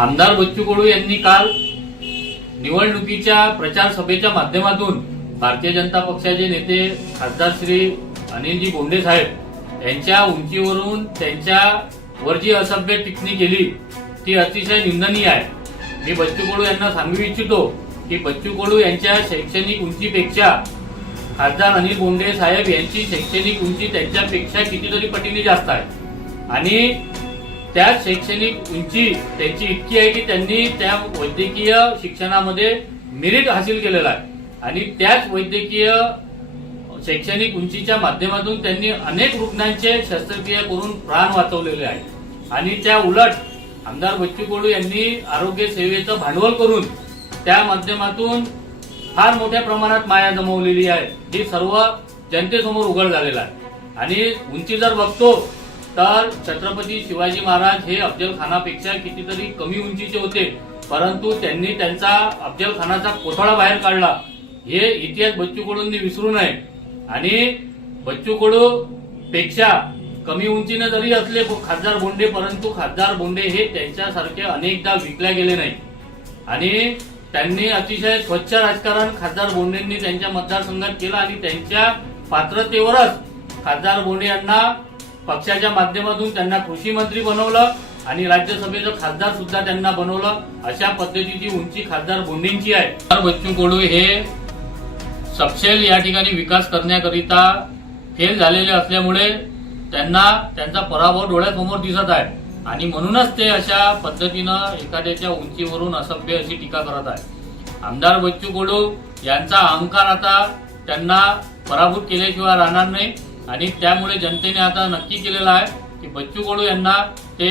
आमदार बच्चू कडू यांनी काल निवडणुकीच्या प्रचार सभेच्या माध्यमातून भारतीय जनता पक्षाचे नेते खासदार श्री अनिलजी बोंडे साहेब यांच्या उंचीवरून त्यांच्यावर जी असभ्य टिप्पणी केली ती अतिशय निंदनीय आहे। मी बच्चू कडू यांना सांगू इच्छितो की बच्चू कडू यांच्या शैक्षणिक उंचीपेक्षा खासदार अनिल बोंडे साहेब यांची शैक्षणिक उंची त्यांच्यापेक्षा कितीतरी पटीने जास्त आहे आणि त्या शैक्षणिक उंची त्यांची इतकी आहे की त्यांनी त्या वैद्यकीय शिक्षणामध्ये मेरिट हासिल केलेला आहे आणि त्याच वैद्यकीय शैक्षणिक उंचीच्या माध्यमातून त्यांनी अनेक रुग्णांचे शस्त्रक्रिया करून प्राण वाचवलेले आहे आणि त्या उलट आमदार बच्चू कडू यांनी आरोग्य सेवेचं भांडवल करून त्या माध्यमातून फार मोठ्या प्रमाणात माया जमवलेली आहे, ही सर्व जनतेसमोर उघड झालेला आहे। आणि उंची जर बघतो तर छत्रपती शिवाजी महाराज हे अफजल खानापेक्षा कितीतरी कमी उंचीचे होते, परंतु त्यांनी त्यांचा अफजल खानाचा कोथळा बाहेर काढला, हे इतिहास बच्चू कडूंनी विसरू नये। आणि बच्चू कडू पेक्षा कमी उंचीने जरी असले खासदार बोंडे, परंतु खासदार बोंडे हे त्यांच्यासारखे अनेकदा विकल्या गेले नाही आणि त्यांनी अतिशय स्वच्छ राजकारण खासदार बोंडेंनी त्यांच्या मतदारसंघात केलं आणि त्यांच्या पात्रतेवरच खासदार बोंडे यांना पक्षाच्या माध्यमातून त्यांना कृषी मंत्री बनवलं आणि राज्यसभेचं खासदार सुद्धा त्यांना बनवलं। अशा पद्धतीची उंची खासदार बोंडेंची आहे। बच्चू कडू हे सपशेल या ठिकाणी विकास करण्याकरिता फेल झालेले असल्यामुळे त्यांना त्यांचा पराभव डोळ्यासमोर दिसत आहे आणि म्हणूनच ते अशा पद्धतीनं एखाद्याच्या उंचीवरून असभ्य अशी टीका करत आहे। आमदार बच्चू कडू यांचा अहंकार आता त्यांना पराभूत केल्याशिवाय राहणार नाही आणि त्यामुळे जनतेने आता नक्की केलेलं आहे की बच्चू कडू यांना ते